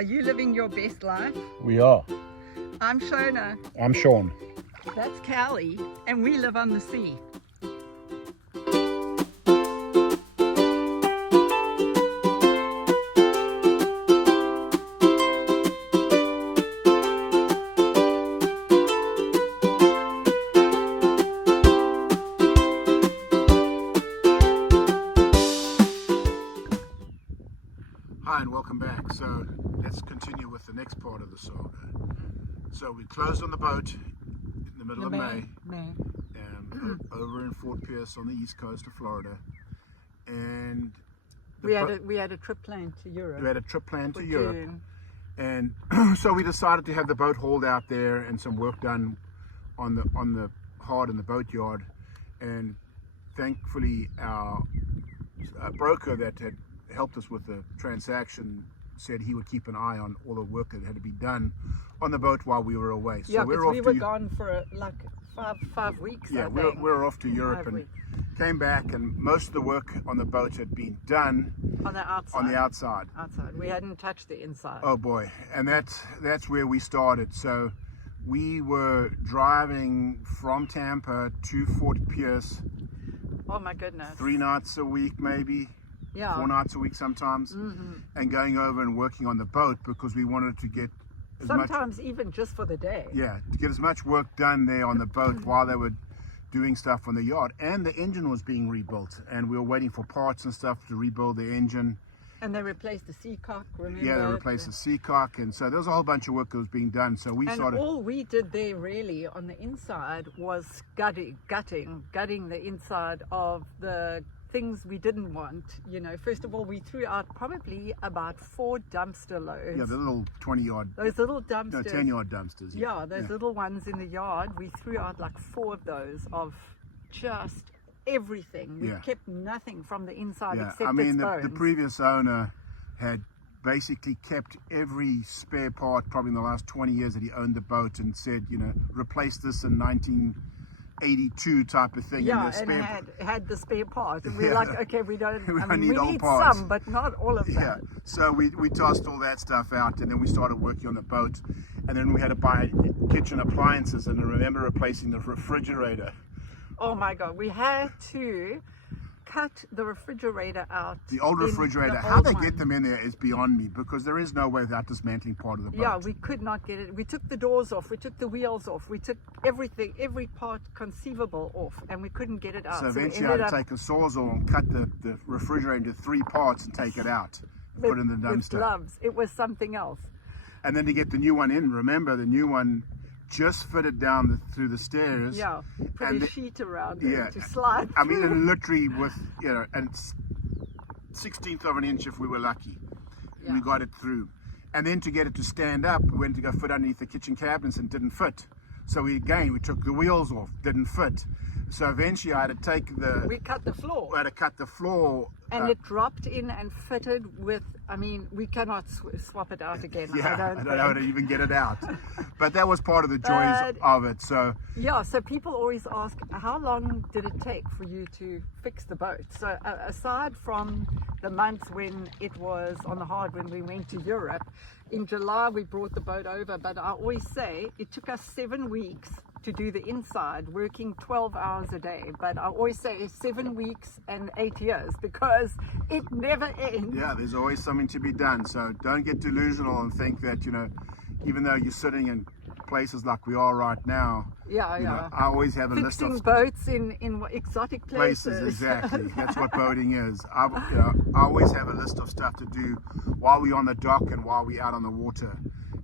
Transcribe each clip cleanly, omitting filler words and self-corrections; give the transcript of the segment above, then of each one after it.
Are you living your best life? We are. I'm Shona. I'm Shaun. That's Cali, and we live on the sea. Hi and welcome back. So let's continue with the next part of the saga. So we closed on the boat in the middle of May. Over in Fort Pierce on the east coast of Florida, and We had a trip planned to Europe. we had a trip planned to for Europe, June. and so we decided to have the boat hauled out there and some work done on the hard in the boatyard. And thankfully our broker that had helped us with the transaction said he would keep an eye on all the work that had to be done on the boat while we were away. So Yeah, we're because off we to were gone for like five weeks. yeah, I we think. were off to Europe 5 and weeks. came back, and most of the work on the boat had been done On the outside. on the outside. Outside. We hadn't touched the inside. Oh boy, and that's where we started. So we were driving from Tampa to Fort Pierce Oh my goodness. 3 nights a week, maybe Yeah. 4 nights a week sometimes, and going over and working on the boat because we wanted to get as much, Sometimes even just for the day. to get as much work done there on the boat while they were doing stuff on the yacht. And the engine was being rebuilt, and we were waiting for parts and stuff to rebuild the engine. And they replaced the seacock, remember? Yeah, they replaced the seacock, and so there was a whole bunch of work that was being done. So we And started. all we did there really on the inside was gutting the inside of the things we didn't want. You know, first of all, we threw out probably about 4 dumpster loads. Yeah, the little 20-yard, Those little no, dumpsters. 10-yard dumpsters. Yeah, those little ones in the yard. We threw out like 4 of those of just everything. We Yeah. kept nothing from the inside Yeah, except I mean, its the bones. previous owner had basically kept every spare part probably in the last 20 years that he owned the boat, and said, you know, replace this in 1982 type of thing. Yeah, the and spare had the spare part. And we're Yeah. like, okay, we don't. We I don't mean, need we old need parts. some, but not all of Yeah, them. so we tossed all that stuff out, and then we started working on the boat, and then we had to buy kitchen appliances, and I remember replacing the refrigerator. Oh my God, we had to cut the refrigerator out. The old in refrigerator, the how old they one. get them in there is beyond me, because there is no way without dismantling part of the boat. Yeah, we could not get it. We took the doors off, we took the wheels off, we took everything, every part conceivable off, and we couldn't get it out. So we eventually I ended had to up take a sawzall and cut the refrigerator into 3 parts and take it out and put it in the with dumpster. gloves. It was something else. And then to get the new one in, remember the new one just fitted down through the stairs. Yeah, put And a the- sheet around yeah, it to slide. I mean, through. and literally with, you know, and 16th of an inch if we were lucky, we Yeah. got it through. And then to get it to stand up, we went to go fit underneath the kitchen cabinets and didn't fit. So we took the wheels off, didn't fit. So eventually I had to take We cut the floor. I had to cut the floor. And it dropped in and fitted with, I mean, we cannot swap it out again. Yeah, I don't know how to think. even get it out. But that was part of the joys But- of it. So Yeah, so people always ask, how long did it take for you to fix the boat? So aside from the months when it was on the hard, when we went to Europe, in July we brought the boat over, but I always say it took us 7 weeks to do the inside, working 12 hours a day. But I always say it's 7 weeks and 8 years, because it never ends. yeah, there's always something to be done. So don't get delusional and think that, you know, even though you're sitting in places like we are right now, Yeah, you yeah. know, I always have a list Fixing of boats in exotic places. Exactly. That's what boating is. I always have a list of stuff to do while we're on the dock and while we're out on the water.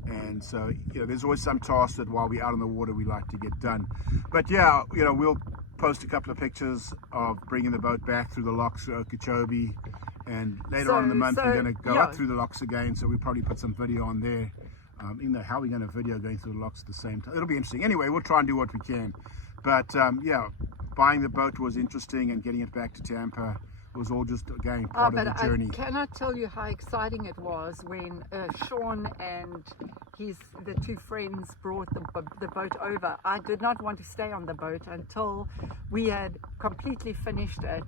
And so, you know, there's always some tasks that while we're out on the water we like to get done. But yeah, you know, we'll post a couple of pictures of bringing the boat back through the locks of Okeechobee, and later on in the month we're going to go up through the locks again, so we'll probably put some video on there. Even though how are we going to video going through the locks at the same time? It'll be interesting. Anyway, we'll try and do what we can. But yeah, buying the boat was interesting, and getting it back to Tampa was all just, again, part of the journey. I cannot tell you how exciting it was when Shaun and the 2 friends brought the boat over. I did not want to stay on the boat until we had completely finished it.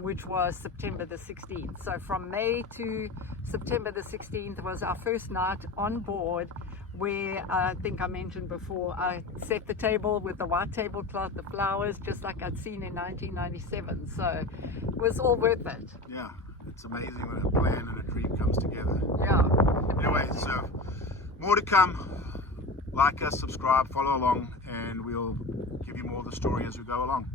which was September the 16th. So from May to September the 16th was our first night on board, where I think I mentioned before, I set the table with the white tablecloth, the flowers, just like I'd seen in 1997. So it was all worth it. Yeah, it's amazing when a plan and a dream comes together. Yeah. Anyway, so more to come. Like us, subscribe, follow along, and we'll give you more of the story as we go along.